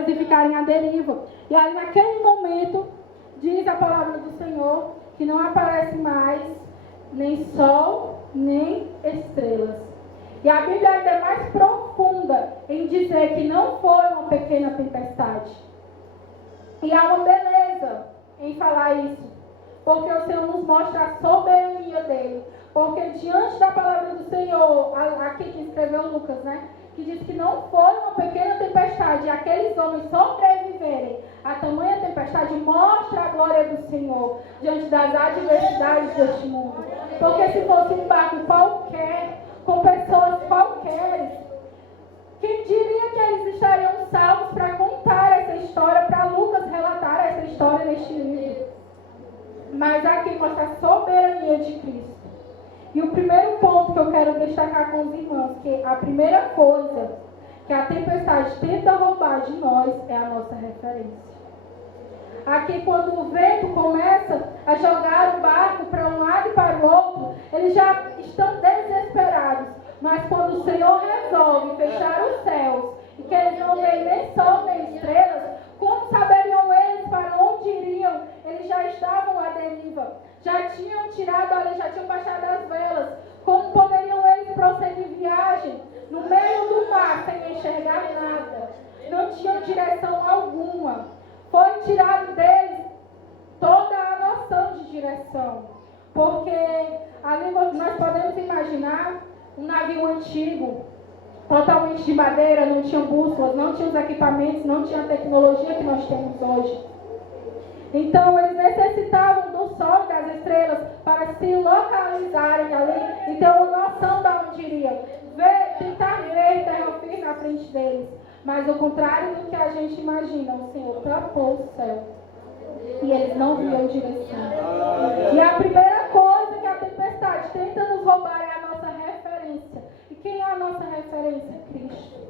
e ficarem à deriva. E aí naquele momento, diz a palavra do Senhor, que não aparece mais nem sol, nem estrelas. E a Bíblia ainda é mais profunda em dizer que não foi uma pequena tempestade. E há uma beleza em falar isso, porque o Senhor nos mostra a soberania dele. Porque diante da palavra do Senhor, aqui que escreveu Lucas, né? Que diz que não foi uma pequena tempestade, e aqueles homens sobreviverem a tamanha tempestade, mostra a glória do Senhor diante das adversidades deste mundo. Porque se fosse um barco qualquer, com pessoas qualquer, quem diria que eles estariam salvos para contar essa história, para Lucas relatar essa história neste livro? Mas aqui mostra a soberania de Cristo. E o primeiro ponto que eu quero destacar com os irmãos, que a primeira coisa que a tempestade tenta roubar de nós é a nossa referência. Aqui, quando o vento começa a jogar o barco para um lado e para o outro, eles já estão desesperados. Mas quando o Senhor resolve fechar os céus e que eles não veem nem sol nem estrelas, como saberiam eles para onde iriam? Eles já estavam à deriva. Já tinham tirado ali, já tinham baixado as velas. Como poderiam eles prosseguir viagem no meio do mar sem enxergar nada? Não tinham direção alguma. Foi tirado deles toda a noção de direção. Porque ali nós podemos imaginar um navio antigo, totalmente de madeira, não tinha bússolas, não tinha os equipamentos, não tinha a tecnologia que nós temos hoje. Então, eles necessitavam do sol e das estrelas para se localizarem ali e ter uma noção de onde iriam. Tentar ver terra firme na frente deles. Mas, ao contrário do que a gente imagina, o Senhor tampou o céu. E eles não viam direção. E a primeira coisa que a tempestade tenta nos roubar é a nossa referência. E quem é a nossa referência? Cristo.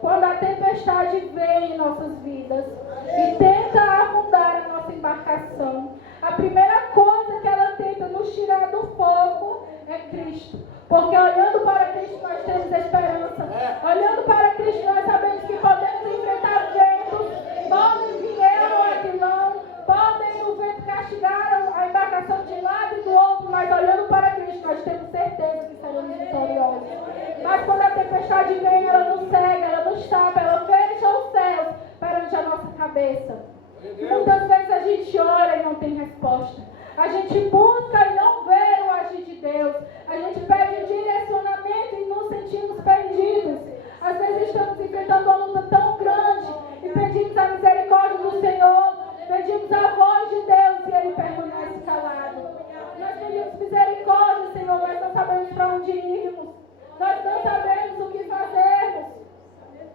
Quando a tempestade vem em nossas vidas e tenta afundar a nossa embarcação, a primeira coisa que ela tenta nos tirar do foco é Cristo. Porque olhando para Cristo nós temos esperança. Olhando para Cristo nós sabemos que podemos enfrentar ventos, podem vir ou aquilão, podem o vento castigar a embarcação de um lado e do outro, mas olhando para Cristo nós temos certeza que seremos vitoriosos. Mas quando a tempestade vem, ela nos cega, ela nos tapa, ela fecha os céus perante a nossa cabeça. Muitas vezes a gente ora e não tem resposta. A gente busca e não vê o agir de Deus. A gente pede direcionamento e nos sentimos perdidos. Às vezes estamos enfrentando uma luta tão grande e pedimos a misericórdia do Senhor, pedimos a voz de Deus e Ele permanece calado. Nós pedimos misericórdia, Senhor, mas não sabemos para onde irmos. Nós não sabemos o que fazermos.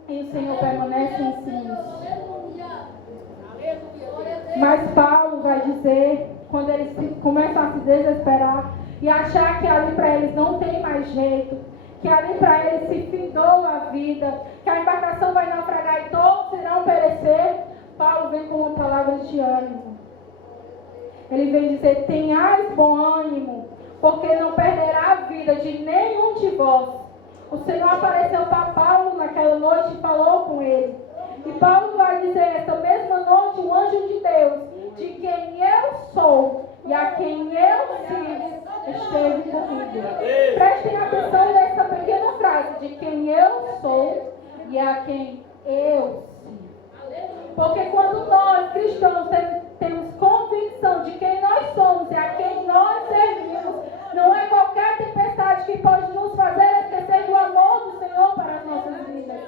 E o Senhor permanece em silêncio. Mas Paulo vai dizer, quando eles começam a se desesperar e achar que ali para eles não tem mais jeito, que ali para eles se findou a vida, que a embarcação vai naufragar e todos irão perecer, Paulo vem com uma palavra de ânimo. Ele vem dizer: tenhais bom ânimo, porque não perderá a vida de nenhum de vós. O Senhor apareceu para Paulo naquela noite e falou com ele. E Paulo vai dizer: essa mesma noite o anjo de Deus, de quem eu sou e a quem eu sirvo, esteve comigo. Prestem atenção nessa pequena frase: de quem eu sou e a quem eu sirvo. Porque quando nós, cristãos, temos convicção de quem nós somos e a quem nós servimos, não é qualquer tempestade que pode nos fazer esquecer do amor do Senhor para as nossas vidas.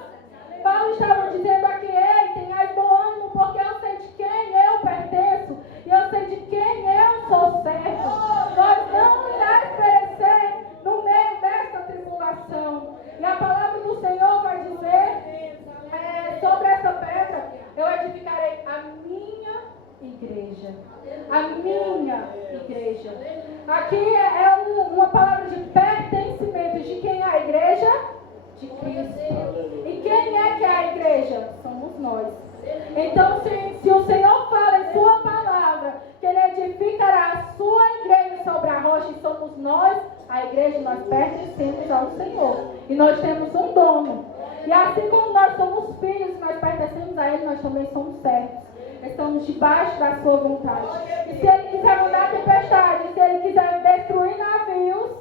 Paulo estava dizendo aqui: ei, tenhais bom ânimo, porque eu sei de quem eu pertenço e eu sei de quem eu sou servo. Nós não iremos perecer no meio desta tribulação. E a palavra do Senhor vai dizer sobre essa pedra: eu edificarei a minha igreja. A minha igreja. Aqui é uma palavra de pertencimento. De quem é a igreja? De Cristo. E quem é que é a igreja? Somos nós. Então, se o Senhor fala em sua palavra que Ele edificará a sua igreja sobre a rocha, e somos nós, a igreja, nós pertencemos ao Senhor. E nós temos um dono. E assim como nós somos filhos, nós pertencemos a Ele, nós também somos servos. Estamos debaixo da sua vontade. E se Ele quiser mandar tempestade, se Ele quiser destruir navios,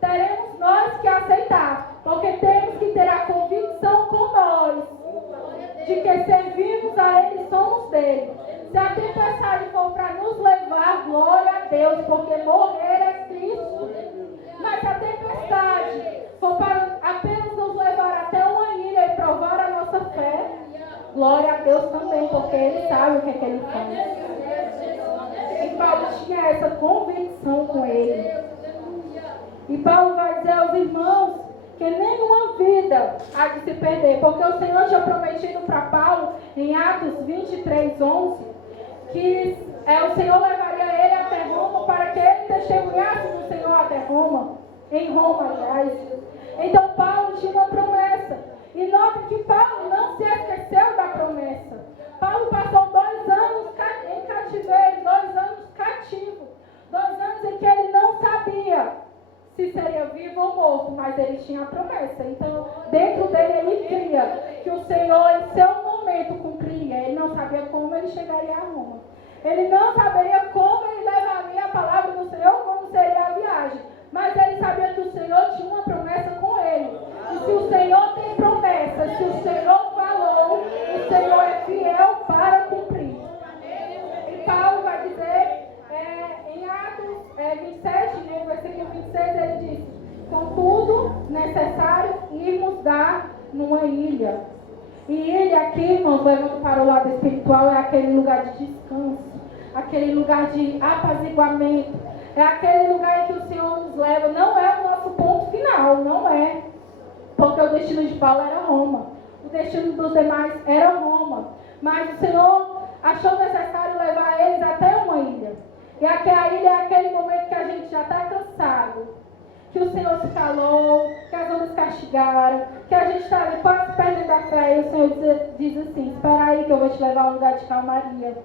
teremos nós que aceitar. Porque temos que ter a convicção com nós de que servimos a Ele e somos dele. Se a tempestade for para nos levar, glória a Deus, porque morrer é Cristo. Mas se a tempestade for para apenas nos levar até uma ilha e provar a nossa fé, glória a Deus também, porque Ele sabe o que é que Ele faz. E Paulo tinha essa convicção com Ele. E Paulo vai dizer aos irmãos que nenhuma vida há de se perder, porque o Senhor tinha prometido para Paulo, em Atos 23:11, que o Senhor levaria ele até Roma para que ele testemunhasse do Senhor até Roma, em Roma, aliás. Então Paulo tinha uma promessa. E note que Paulo não se esqueceu da promessa. Paulo passou 2 anos em cativeiro, 2 anos cativo, 2 anos em que ele não sabia se seria vivo ou morto, mas ele tinha a promessa. Então, dentro dele ele cria que o Senhor, em seu momento, cumpriria. Ele não sabia como ele chegaria a Roma. Ele não saberia como ele levaria a palavra do Senhor, como seria a viagem. Mas ele sabia que o Senhor tinha uma promessa com ele. E se o Senhor tem promessa, se o Senhor falou, o Senhor é fiel para cumprir. E Paulo vai dizer, em Atos 27, no versículo 26, ele diz: contudo, necessário irmos dar numa ilha. E ilha aqui, irmãos, levando para o lado espiritual, é aquele lugar de descanso, aquele lugar de apaziguamento, é aquele lugar em que o Senhor nos leva. Não é o nosso ponto final, não é. Porque o destino de Paulo era Roma, o destino dos demais era Roma. Mas o Senhor achou necessário levar eles até uma ilha. E aquela ilha é aquele momento que a gente já está cansado, que o Senhor se calou, que as ondas castigaram, que a gente está ali quase perdendo a fé, e o Senhor diz assim: espera aí que eu vou te levar a um lugar de calmaria.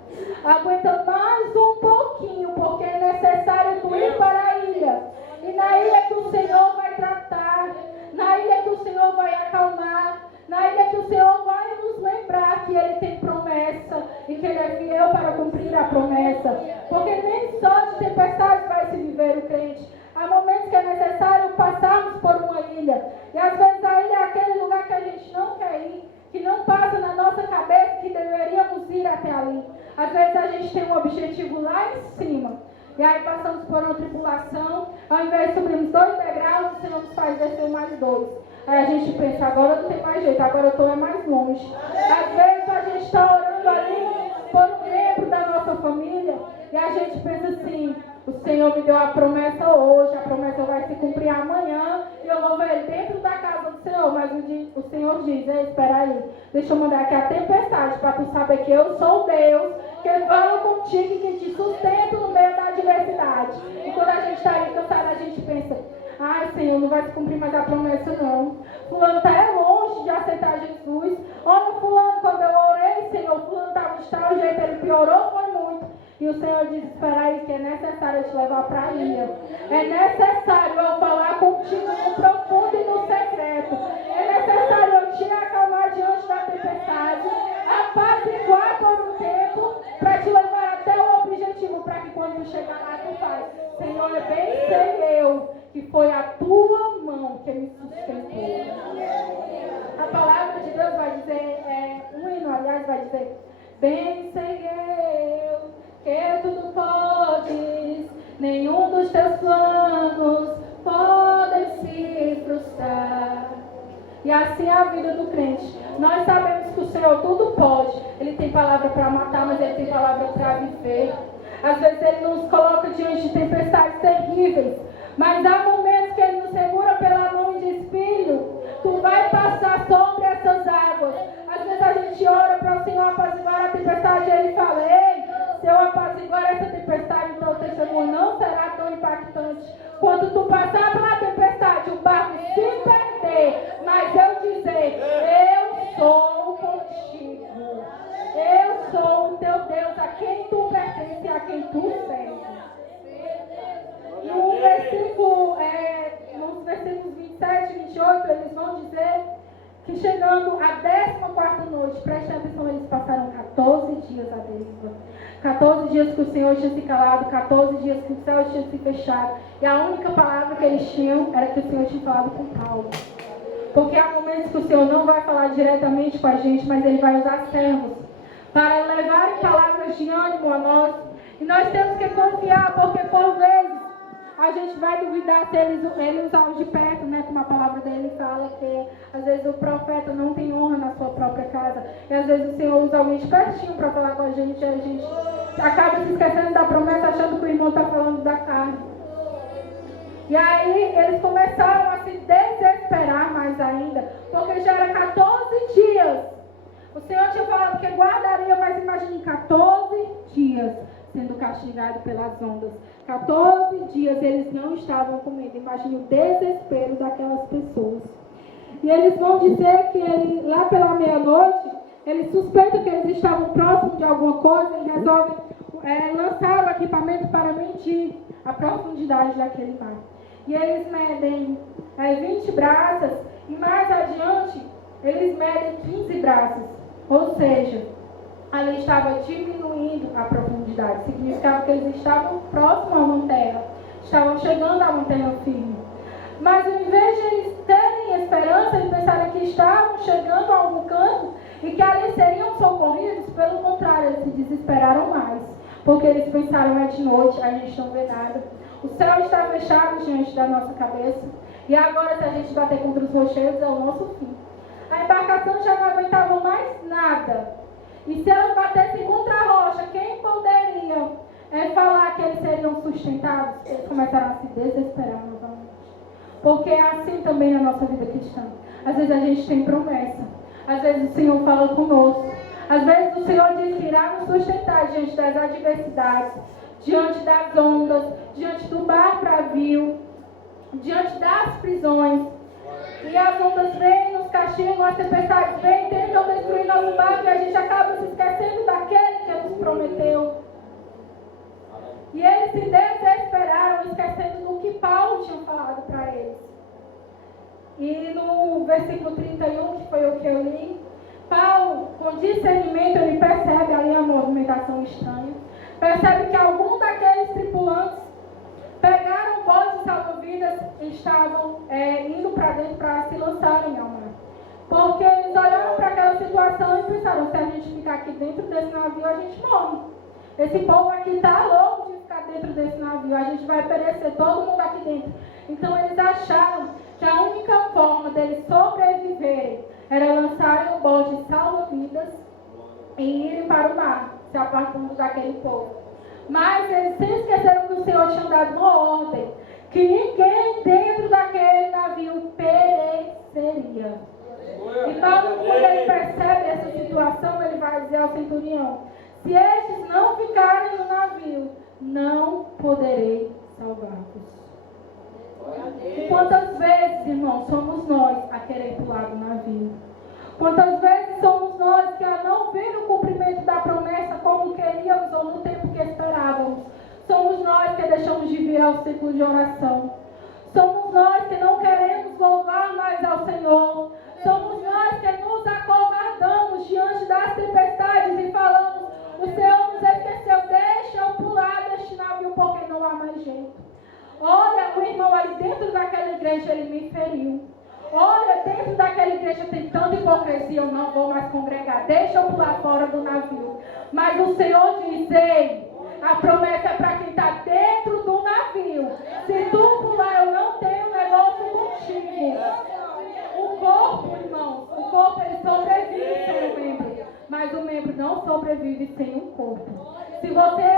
Aguenta mais um pouquinho, porque é necessário tu ir para a ilha. E na ilha que o Senhor vai tratar, na ilha que o Senhor vai acalmar, na ilha que o Senhor vai nos lembrar que Ele tem promessa e que Ele é fiel para cumprir a promessa. Porque nem só de tempestade vai se viver o crente. Há momentos que é necessário passarmos por uma ilha. E às vezes a ilha é aquele lugar que a gente não quer ir, que não passa na nossa cabeça que deveríamos ir até ali. Às vezes a gente tem um objetivo lá em cima. E aí passamos por uma tribulação, ao invés de subirmos 2 degraus, o Senhor nos faz descer mais 2. Aí a gente pensa, agora não tem mais jeito, agora eu estou mais longe. Às vezes a gente está orando ali por um membro da nossa família, e a gente pensa assim: o Senhor me deu a promessa hoje, a promessa vai se cumprir amanhã, e eu vou ver ele dentro da casa do Senhor. Mas o Senhor diz: ei, espera aí, deixa eu mandar aqui a tempestade, para tu saber que eu sou Deus, que eu falo contigo e que te sustento no meio da adversidade. E quando a gente está ali cansado, a gente pensa: ai, Senhor, não vai se cumprir mais a promessa, não. Fulano está longe de aceitar Jesus. Olha, fulano, quando eu orei, Senhor, fulano estava de tal jeito, ele piorou, foi muito. E o Senhor diz: espera aí, que é necessário eu te levar para a ilha. É necessário eu falar contigo no profundo e no secreto. É necessário eu te acalmar diante da tempestade, apaziguar por um tempo, para te levar até o objetivo, para que quando tu chegar lá, tu faz: Senhor, bem sei eu que foi a tua mão que me sustentou. A palavra de Deus vai dizer, um hino, aliás, vai dizer: bem sei eu que tudo podes, nenhum dos teus planos podem se frustrar. E assim é a vida do crente. Nós sabemos que o Senhor tudo pode. Ele tem palavra para matar, mas Ele tem palavra para viver. Às vezes Ele nos coloca diante de tempestades terríveis, mas há momentos que Ele nos segura pela mão e diz: filho, tu vai passar sobre essas águas. Às vezes a gente ora para o Senhor apaziguar a tempestade, e Ele fala: ei, se eu apaziguar essa tempestade, então o testemunho não será tão impactante. Quando tu passar pela tempestade, o barco se perder, mas eu dizer: eu sou contigo. Eu sou o teu Deus, a quem tu pertence e a quem tu serves. No versículo, nos versículos 27 e 28, eles vão dizer que chegando à 14ª noite, preste atenção, eles passaram 14 dias à deriva. 14 dias que o Senhor tinha se calado, 14 dias que o céu tinha se fechado. E a única palavra que eles tinham era que o Senhor tinha falado com Paulo. Porque há momentos que o Senhor não vai falar diretamente com a gente, mas Ele vai usar servos para levar palavras de ânimo a nós. E nós temos que confiar, porque por vezes a gente vai duvidar se ele usar os de perto, né? Como a palavra dele fala, que às vezes o profeta não tem honra na sua própria casa. E às vezes o Senhor usa alguém de pertinho para falar com a gente, e a gente acaba se esquecendo da promessa, achando que o irmão está falando da carne. E aí eles começaram a se desesperar mais ainda, porque já era 14 dias. O Senhor tinha falado que guardaria, mas imagine 14 dias sendo castigado pelas ondas. 14 dias eles não estavam comendo. Imagine o desespero daquelas pessoas. E eles vão dizer que lá pela meia-noite, eles suspeitam que eles estavam próximos de alguma coisa e resolvem lançar o equipamento para medir a profundidade daquele mar. E eles medem 20 braças e mais adiante eles medem 15 braças. Ou seja, ali estava diminuindo a profundidade. Significava que eles estavam próximos a uma terra. Estavam chegando a uma terra firme. Mas ao invés de eles terem esperança, eles pensaram que estavam chegando a algum canto e que ali seriam socorridos. Pelo contrário, eles se desesperaram mais. Porque eles pensaram, é de noite, a gente não vê nada. O céu está fechado diante da nossa cabeça. E agora, se a gente bater contra os rochedos, é o nosso fim. A embarcação já não aguentava mais nada. E se elas batessem contra a rocha, quem poderia falar que eles seriam sustentados? Eles começaram a se desesperar novamente. Porque é assim também na nossa vida cristã. Às vezes a gente tem promessa. Às vezes o Senhor fala conosco. Às vezes o Senhor diz que irá nos sustentar diante das adversidades, diante das ondas, diante do mar bravio, diante das prisões. E as ondas vêm, nos castigam, as tempestades vêm, tentam destruir nosso barco e a gente acaba se esquecendo daquele que nos prometeu. E eles se desesperaram, esquecendo do que Paulo tinha falado para eles. E no versículo 31, que foi o que eu li, Paulo, com discernimento, ele percebe ali a movimentação estranha. Percebe que algum daqueles tripulantes pegaram o bote de salva-vidas e estavam indo para dentro para se lançarem ao mar. Porque eles olharam para aquela situação e pensaram, se a gente ficar aqui dentro desse navio, a gente morre. Esse povo aqui está louco de ficar dentro desse navio, a gente vai perecer todo mundo aqui dentro. Então eles acharam que a única forma deles sobreviverem era lançarem o bote de salva-vidas e irem para o mar, se apartando daquele povo. Mas eles se esqueceram que o Senhor tinha dado uma ordem, que ninguém dentro daquele navio pereceria. E Paulo, quando ele percebe essa situação, ele vai dizer ao centurião, se estes não ficarem no navio, não poderei salvar-vos. E quantas vezes, irmãos, somos nós a querer pular do navio? Quantas vezes somos nós que a não ver o cumprimento da promessa como queríamos ou no tempo que esperávamos? Somos nós que deixamos de vir ao ciclo de oração. Somos nós que não queremos louvar mais ao Senhor. Somos nós que nos acovardamos diante das tempestades e falamos, o Senhor nos esqueceu, deixa eu pular deste navio porque não há mais jeito. Olha, o irmão ali dentro daquela igreja, ele me feriu. Olha, dentro daquela igreja tem tanta hipocrisia, eu não vou mais congregar. Deixa eu pular fora do navio. Mas o Senhor diz, ei, a promessa é para quem está dentro do navio. Se tu pular, eu não tenho negócio contigo. O corpo, irmão, o corpo ele sobrevive sem o membro. Mas o membro não sobrevive sem o corpo. Se você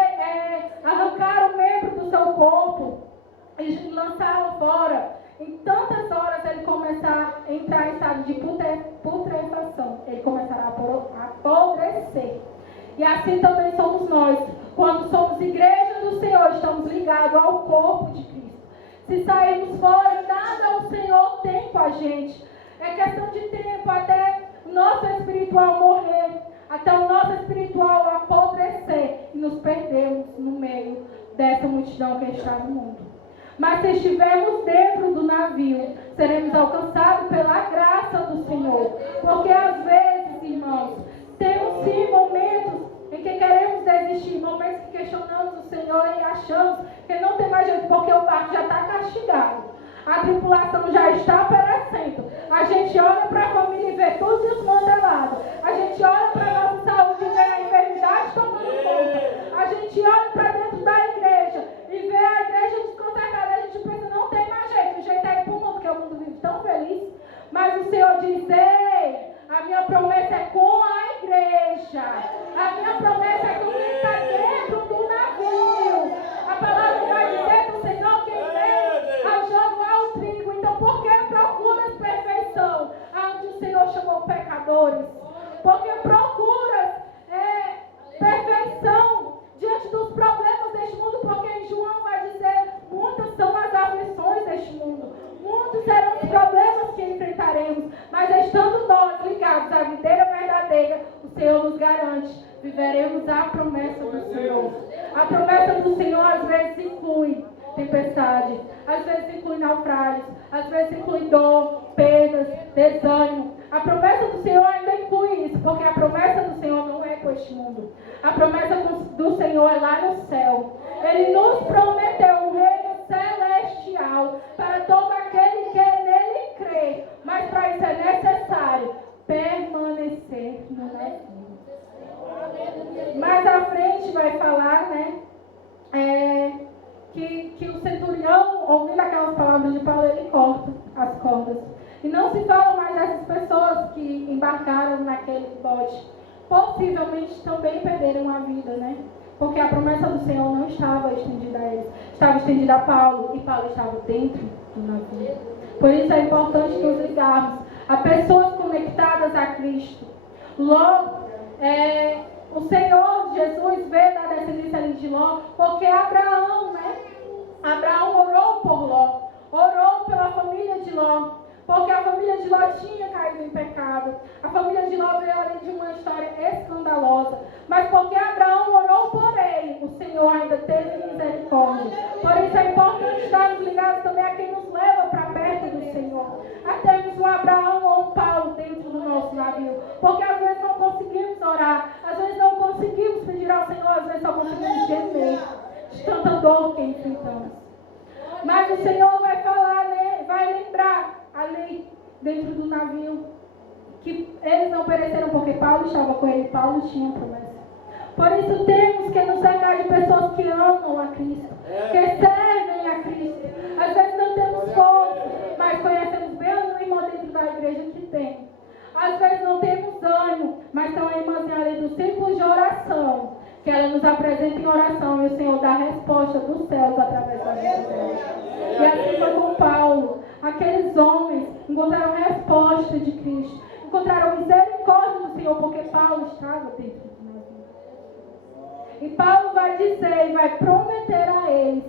arrancar o membro do seu corpo e lançá-lo fora, em tantas horas ele começar a entrar em estado de putrefação. Ele começará a apodrecer. E assim também somos nós. Quando somos igreja do Senhor, estamos ligados ao corpo de Cristo. Se sairmos fora, nada o Senhor tem com a gente. É questão de tempo até o nosso espiritual morrer, até o nosso espiritual apodrecer e nos perdermos no meio dessa multidão que está no mundo. Mas se estivermos dentro do navio, seremos alcançados pela graça promessa do Senhor. Porque às vezes, irmãos, temos sim momentos em que queremos desistir, momentos que questionamos o Senhor e achamos que não tem mais jeito, porque o barco já está castigado. A tripulação já está perecendo. A gente olha para a família e vê tudo desmantelado. A gente olha para a nossa saúde e vê a enfermidade tomando conta. A gente olha para dentro da igreja e vê a igreja desconsagrada. A gente pensa, não tem mais jeito. O jeito é ir para o mundo, porque o mundo vive tão feliz. Mas o Senhor diz, ei, a minha promessa é com a igreja. A minha promessa é com quem está dentro do navio. A palavra vai dizer do Senhor quem vem ao jogo ao trigo. Então, por que procuras perfeição? Onde o Senhor chamou pecadores. Porque procuras perfeição diante dos problemas deste mundo. Porque em João vai dizer, muitas são as aflições deste mundo. Muitos serão os problemas que enfrentaremos. Mas estando nós ligados à videira verdadeira, o Senhor nos garante, viveremos a promessa do Senhor. A promessa do Senhor às vezes inclui tempestade, às vezes inclui naufrágios, às vezes inclui dor, perdas, desânimo. A promessa do Senhor ainda inclui isso, porque a promessa do Senhor não é com este mundo. A promessa do Senhor é lá no céu. Ele nos prometeu um reino celestial para todo aquele que nele crê. Mas para isso é necessário permanecer no navio. Mais à frente vai falar, né? Que o centurião, ouvindo aquelas palavras de Paulo, ele corta as cordas. E não se fala mais dessas pessoas que embarcaram naquele bote. Possivelmente também perderam a vida, né? Porque a promessa do Senhor não estava estendida a eles. Estava estendida a Paulo, e Paulo estava dentro do navio. Por isso é importante que nos ligarmos a pessoas conectadas a Cristo. Logo, o Senhor Jesus veio da descendência de Ló, porque Abraão, né? Abraão orou por Ló, orou pela família de Ló, porque a família de Ló tinha caído em pecado. A família de Ló veio ali de uma história escandalosa, mas porque Abraão orou por ele, o Senhor ainda teve misericórdia. Por isso é importante estarmos ligados também a quem nos leva para perto do Senhor. A termos um Abraão ou um Paulo dentro do nosso navio, porque às vezes não conseguimos orar, às vezes não conseguimos pedir ao Senhor, às vezes só conseguimos gemer de tanta dor que enfrentamos. Mas o Senhor vai falar, né? Vai lembrar ali dentro do navio que eles não pereceram porque Paulo estava com ele, Paulo tinha promessa. Por isso temos que nos cercar de pessoas que amam a Cristo, que servem a Cristo. Às vezes não temos força, mas conhecemos bem o irmão dentro da igreja que tem. Às vezes não temos ânimo, mas tem uma irmãzinha ali do círculo de oração, que ela nos apresenta em oração e o Senhor dá a resposta dos céus através da vida dela. E assim foi com Paulo. Aqueles homens encontraram resposta de Cristo, encontraram misericórdia do Senhor, porque Paulo estava dentro do navio. E Paulo vai dizer e vai prometer a eles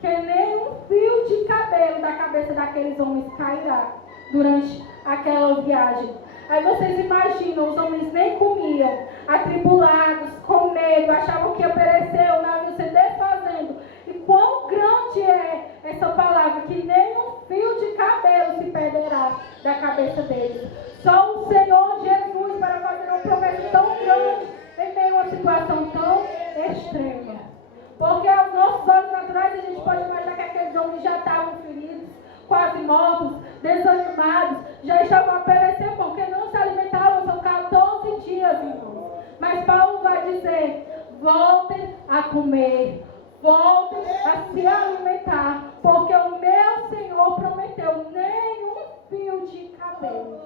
que nem um fio de cabelo da cabeça daqueles homens cairá durante aquela viagem. Aí vocês imaginam, os homens nem comiam, atribulados, com medo, achavam que ia perecer, o navio se desfazendo. E quão grande é essa palavra, que nem um fio de cabelo se perderá da cabeça deles. Só o Senhor Jesus para fazer uma promessa tão grande em meio a uma situação tão extrema. Porque aos nossos olhos naturais a gente pode imaginar que aqueles homens já estavam feridos, quase mortos, desanimados, já estavam a perecer porque não se alimentavam, são 14 dias, irmãos. Mas Paulo vai dizer, voltem a comer, voltem a se alimentar, porque o meu Senhor prometeu nem um fio de cabelo.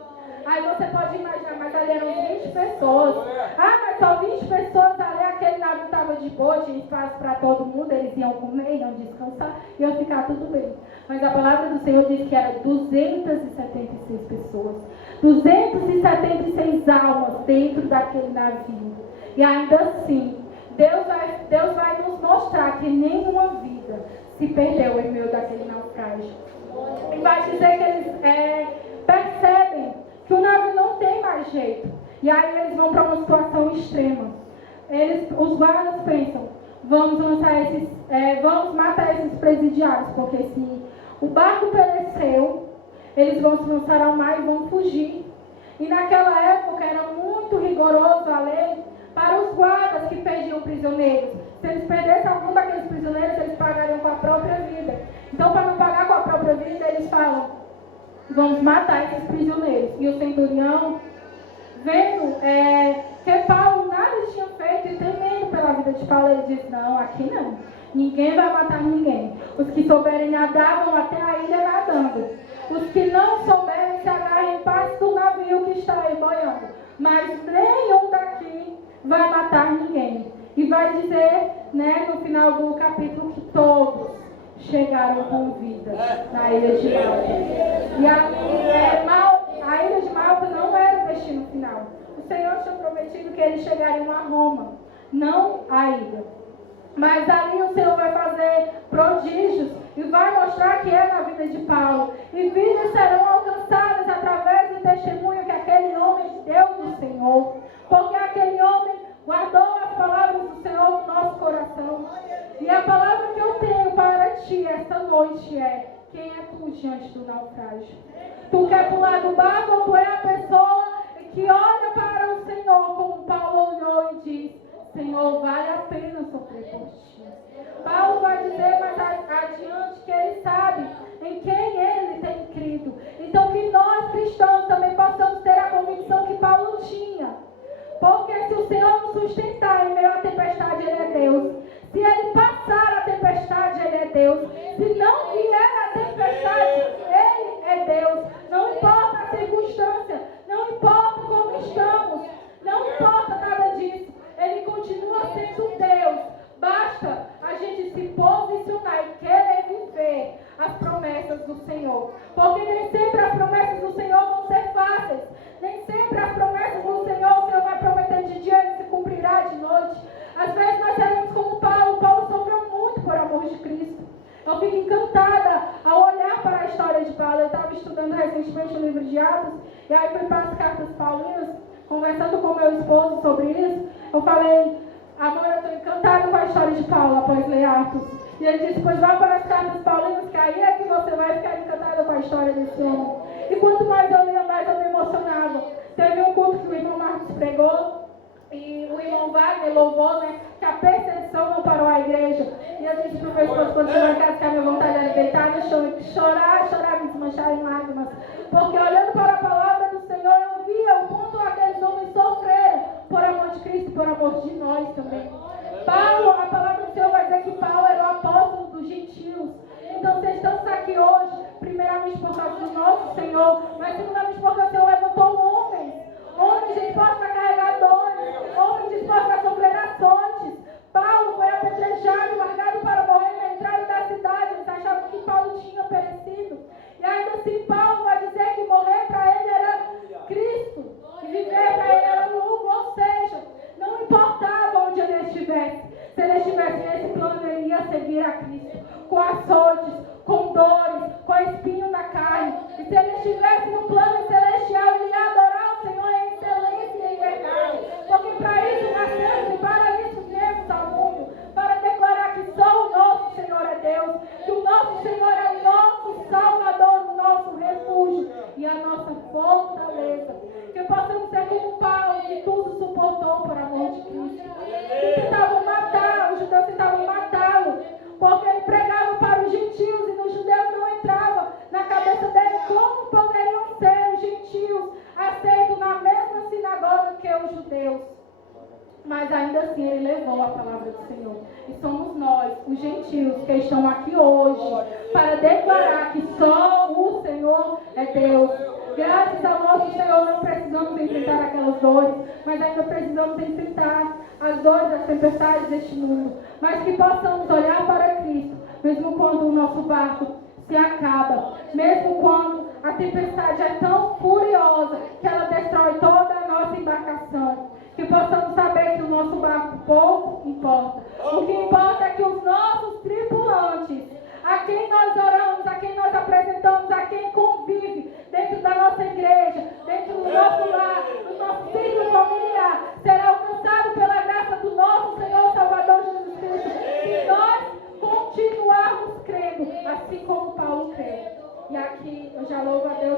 Aí você pode imaginar, mas ali eram 20 pessoas. Ah, mas só 20 pessoas ali, aquele navio estava de boa, tinha espaço para todo mundo, eles iam comer, iam descansar, iam ficar tudo bem. Mas a palavra do Senhor diz que era 276 pessoas. 276 almas dentro daquele navio. E ainda assim, Deus vai nos mostrar que nenhuma vida se perdeu em meio daquele naufrágio. E vai dizer que eles percebem que o navio não tem mais jeito. E aí eles vão para uma situação extrema. Os guardas pensam, vamos matar esses presidiários, porque se o barco pereceu, eles vão se lançar ao mar e vão fugir. E naquela época era muito rigoroso a lei para os guardas que perdiam prisioneiros. Se eles perdessem algum daqueles prisioneiros, eles pagariam com a própria vida. Então, para não pagar com a própria vida, eles falam, vamos matar esses prisioneiros. E o centurião, vendo que Paulo nada tinha feito e temendo pela vida de Paulo, ele diz, não, aqui não. Ninguém vai matar ninguém. Os que souberem nadar vão até a ilha nadando. Os que não souberem se agarrem em parte do navio que está aí boiando. Mas nenhum daqui vai matar ninguém. E vai dizer, né, no final do capítulo, que todos chegaram com vida na ilha de Malta. E a ilha de Malta não era o destino final. O Senhor tinha prometido que eles chegariam a Roma, não a ilha. Mas ali o Senhor vai fazer prodígios e vai mostrar que é na vida de Paulo. E vidas serão alcançadas através do testemunho que aquele homem deu do Senhor. Porque aquele homem guardou as palavras do Senhor no nosso coração. E a palavra que eu tenho para ti esta noite é: quem é tu diante do naufrágio? Tu quer pular do barco ou tu é a pessoa que olha para o Senhor como Paulo olhou e diz: Senhor, vale a pena sofrer por ti. Paulo vai dizer mais adiante que ele sabe em quem ele tem crido. Então que nós cristãos também possamos ter a convicção que Paulo tinha. Porque se o Senhor nos sustentar em meio à tempestade, Ele é Deus. Se Ele passar a tempestade, Ele é Deus. Se não vier a tempestade, Ele é Deus. Não importa a circunstância, não importa como estamos, não importa nada disso. Ele continua sendo Deus. Basta a gente se posicionar e querer viver as promessas do Senhor. Porque nem sempre as promessas do Senhor vão ser fáceis. Nem sempre as promessas do Senhor, o Senhor vai prometer de dia e se cumprirá de noite. Às vezes nós seremos como Paulo. Paulo sofreu muito por amor de Cristo. Eu fico encantada ao olhar para a história de Paulo. Eu estava estudando recentemente o livro de Atos. E aí fui para as cartas paulinas, conversando com meu esposo sobre isso. Eu falei: amor, eu estou encantada com a história de Paulo após ler Atos. E ele disse: pois vá para as cartas paulinas, que aí é que você vai ficar encantada com a história desse homem. E quanto mais eu lia, mais eu me emocionava. Teve um culto que o irmão Marcos pregou, e o irmão Wagner louvou, né, que a perseguição não parou a igreja. E eu disse para o meu esposo, quando chegou em casa, que a minha vontade era deitar no chão e chorar, me desmanchar em lágrimas. Porque olhando para a palavra do Senhor, eu via o quanto aqueles homens sofreram por amor de Cristo, por amor de nós também. Paulo, a palavra do Senhor vai dizer que Paulo era o apóstolo dos gentios. Então, vocês estamos aqui hoje, primeiramente por causa do nosso Senhor, mas segundamente porque o Senhor levantou homens dispostos a carregar dores, homens dispostos a sofrer açoites. Paulo foi apedrejado, largado para morrer na entrada da cidade. Eles achavam que Paulo tinha perecido. E ainda assim, Paulo vai dizer que morrer para ele era Cristo e viver para ele era lucro. Ou seja, não importava onde ele estivesse. Se ele estivesse nesse plano, ele ia seguir a Cristo, com açoites, com dores, com espinho na carne. E se ele estivesse no plano celestial, ele ia adorar o Senhor em excelência e em verdade. Porque para isso nascemos e para isso viemos ao mundo, para declarar que só o nosso Senhor é Deus, que o nosso Senhor é o nosso Salvador, o nosso refúgio e a nossa fortaleza. Que possamos ser como Paulo, que tudo suportou por amor de Cristo. Que tentavam matar, os judeus tentavam matá-lo, porque ele pregava para os gentios e nos judeus não entrava na cabeça dele como poderiam ser os gentios aceitos na mesma sinagoga que os judeus. Mas ainda assim ele levou a palavra do Senhor. E somos nós, os gentios, que estão aqui hoje para declarar que só o Senhor é Deus. Graças ao nosso Senhor não precisamos enfrentar aquelas dores, mas ainda precisamos enfrentar as dores das tempestades deste mundo. Mas que possamos olhar para Cristo, mesmo quando o nosso barco se acaba, mesmo quando a tempestade é tão furiosa que ela destrói toda a nossa embarcação. Que possamos saber que o nosso barco pouco importa. O que importa é que os nossos tripulantes, a quem nós oramos, a quem nós apresentamos, a quem convive dentro da nossa igreja, dentro do nosso lar, do nosso ciclo familiar, será alcançado pela graça do nosso Senhor Salvador Jesus Cristo. Se nós continuarmos crendo, assim como Paulo crê. E aqui eu já louvo a Deus.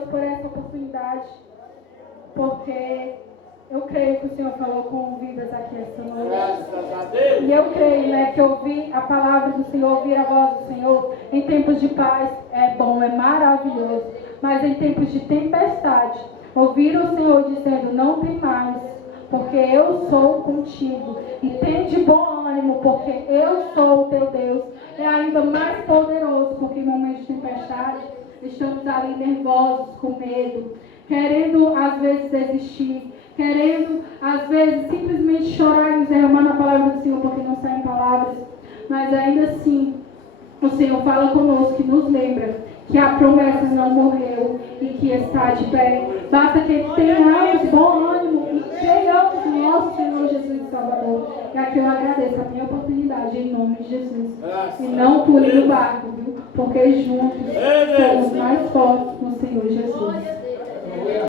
falou com vidas aqui esta noite. Graças a Deus. E eu creio, né, que ouvir a palavra do Senhor, ouvir a voz do Senhor em tempos de paz é bom, é maravilhoso. Mas em tempos de tempestade, ouvir o Senhor dizendo, não tem mais, porque eu sou contigo. E tem de bom ânimo, porque eu sou o teu Deus. É ainda mais poderoso, porque em momentos de tempestade, estamos ali nervosos, com medo, querendo às vezes desistir, querendo às vezes simplesmente chorar e nos derramar na palavra do Senhor, porque não saem palavras. Mas ainda assim, o Senhor fala conosco e nos lembra que a promessa não morreu e que está de pé. Basta que tenhamos bom ânimo e creiamos no nosso Senhor Jesus e Salvador. E aqui eu agradeço a minha oportunidade em nome de Jesus. E não pule no barco, viu? Porque juntos somos mais fortes no Senhor Jesus.